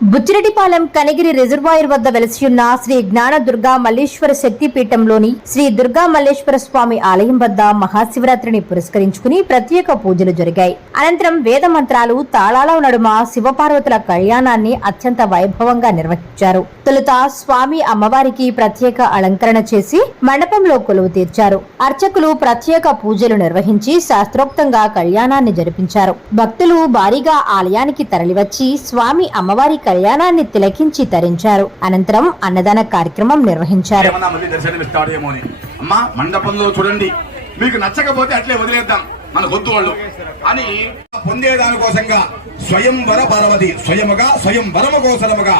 Buchireddypalem Kanigiri reservoir వద్ద వెలసియున్న శ్రీ జ్ఞాన దుర్గా మల్లేశ్వర శక్తిపీఠంలోని శ్రీ దుర్గా మల్లేశ్వర స్వామి ఆలయం వద్ద మహాశివరాత్రిని పురస్కరించుకుని ప్రత్యేక పూజలు జరిగాయి. అనంతరం వేద మంత్రాలు తాళాల నడుమ శివపార్వతుల కళ్యాణాన్ని అత్యంత వైభవంగా నిర్వహించారు. తొలుత స్వామి అమ్మవారికి ప్రత్యేక అలంకరణ చేసి మండపంలో కొలువు తీర్చారు. అర్చకులు ప్రత్యేక పూజలు నిర్వహించి శాస్త్రోక్తంగా కళ్యాణాన్ని జరిపించారు. భక్తులు భారీగా ఆలయానికి తరలివచ్చి స్వామి అమ్మవారి కళ్యాణాన్ని తిలకించి తరించారు. అనంతరం అన్నదాన కార్యక్రమం నిర్వహించారు. మండపంలో చూడండి, మీకు నచ్చకపోతే అట్లే వదిలేద్దాం, మన గొంతు వాళ్ళు అని పొందేదానికోసంగా స్వయంవర పరవది స్వయముగా స్వయం వరము కోసరముగా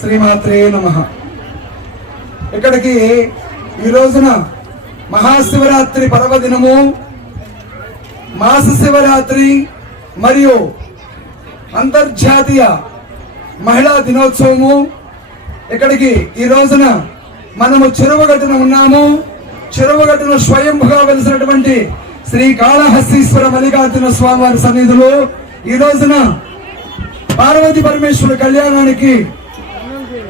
శ్రీమాత్రే నమః. ఇక్కడికి ఈ రోజున మహాశివరాత్రి పర్వదినము, మాస శివరాత్రి మరియు అంతర్జాతీయ మహిళా దినోత్సవము. ఇక్కడికి ఈ రోజున మనము చెరువుగట్టున ఉన్నాము. చెరువుగట్టున స్వయంభుగా వెలిసినటువంటి శ్రీ కాళహస్తీశ్వర మల్లికార్జున స్వామి వారి సన్నిధిలో ఈ రోజున పార్వతీ పరమేశ్వరుల కళ్యాణానికి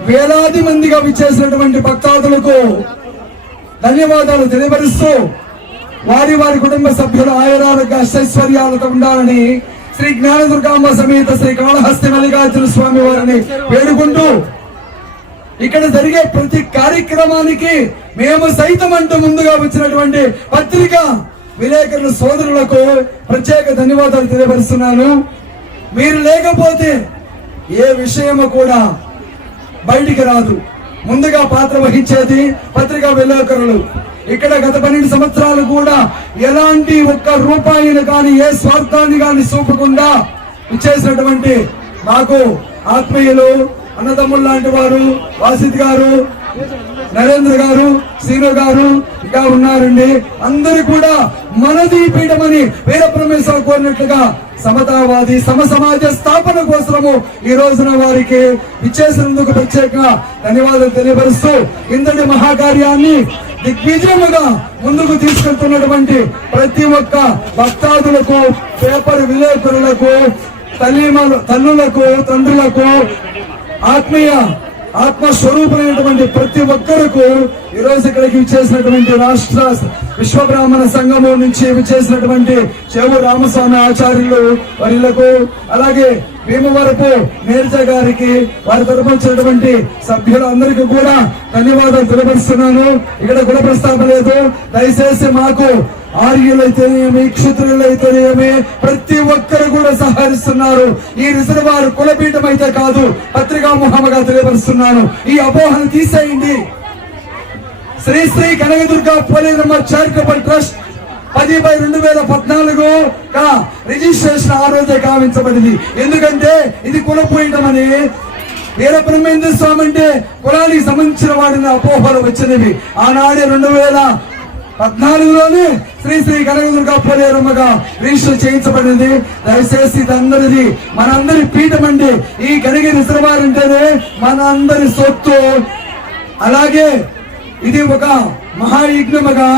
వేలాది మందిగా విచ్చేసినటువంటి భక్తాదులకు ధన్యవాదాలు తెలియపరుస్తూ వారి వారి కుటుంబ సభ్యులు ఆయురారోగ్య అష్టైశ్వర్యాలతో ఉండాలని శ్రీ జ్ఞానదుర్గాంబ సమేత శ్రీ కాళహస్తి మల్లికార్జున స్వామి వారిని వేడుకుంటూ ఇక్కడ జరిగే ప్రతి కార్యక్రమానికి మేము సైతం అంటూ ముందుగా వచ్చినటువంటి పత్రికా విలేకరుల సోదరులకు ప్రత్యేక ధన్యవాదాలు తెలియపరుస్తున్నాను. మీరు లేకపోతే ఏ విషయము కూడా బయటికి రాదు. ముందుగా పాత్ర వహించేది పత్రికా విలేకరులు. ఇక్కడ గత 12 సంవత్సరాలు కూడా ఎలాంటి ఒక్క రూపాయిని కానీ ఏ స్వార్థాన్ని కానీ చూపకుండా ఇచ్చేసినటువంటి మాకు ఆత్మీయులు అన్నదమ్ములు లాంటి వారు వాసిద్ గారు, నరేంద్ర గారు, శ్రీను గారు ఇంకా ఉన్నారండి. అందరూ కూడా మనది పీఠమని వీరబ్రహ్మేశ్వర కోరినట్లుగా సమతావాది సమ సమాజ స్థాపన కోసము ఈ రోజున వారికి ఇచ్చేసినందుకు ప్రత్యేక ధన్యవాదాలు తెలియపరుస్తూ ఇంతటి మహాకార్యాన్ని దిగ్విజయముగా ముందుకు తీసుకెళ్తున్నటువంటి ప్రతి ఒక్క భక్తాదులకు, పేపర్ విలేకరులకు, తల్లులకు, తండ్రులకు, ఆత్మస్వరూపులైనటువంటి ప్రతి ఒక్కరకు ఈ రోజు ఇక్కడికి విచ్చేసినటువంటి రాష్ట్ర విశ్వబ్రాహ్మణ సంఘము నుంచి విచ్చేసినటువంటి చెవు రామస్వామి ఆచార్యులు వారిలకు, అలాగే భీమవరపు నేర్చ గారికి, వారి తరఫున వచ్చినటువంటి సభ్యులందరికీ కూడా ధన్యవాదాలు తెలియపరుస్తున్నాను. ఇక్కడ కుల ప్రస్తావన లేదు. దయచేసి మాకు ఆర్యులైతేనేమి, క్షత్రులైతేనేమి ప్రతి ఒక్కరు కూడా సహకరిస్తున్నారు. ఈ రిజర్వాయర్ కులపీఠం అయితే కాదు, పత్రికా ముఖముగా తెలియపరుస్తున్నాను. ఈ అపోహను తీసేయండి. Sri Sri Kanakadurga Poleramma charitable trust 10/2014 registration ఆ రోజే కావించబడింది. ఎందుకంటే ఇది కులపీఠం అని. వీరబ్రహ్మేంద్ర స్వామి అంటే కులానికి సంబంధించిన వాడిని అపోహలు వచ్చినవి. ఆనాడే 2014లోనే శ్రీ శ్రీ కనకదుర్గా పోలేరమ్మగా రిజిస్టర్ చేయించబడింది. దయచేసి ఇదందరిది, మనందరి పీఠం అండి. ఈ కనిగిరి రిజర్వాయర్ అంటేనే మన అందరి సొత్తు. అలాగే ఇది ఒక మహాయజ్ఞముగా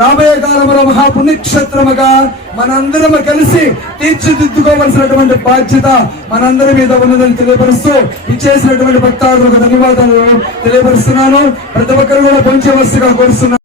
రాబోయే కాలంలో మహాపుణ్యక్షేత్రముగా మనందరం కలిసి తీర్చిదిద్దుకోవలసినటువంటి బాధ్యత మనందరి మీద ఉన్నదని తెలియపరుస్తూ ఇచ్చేసినటువంటి భక్తాదులకు ధన్యవాదాలు తెలియపరుస్తున్నాను. ప్రతి ఒక్కరు కూడా పొంచవలసిగా కోరుస్తున్నాను.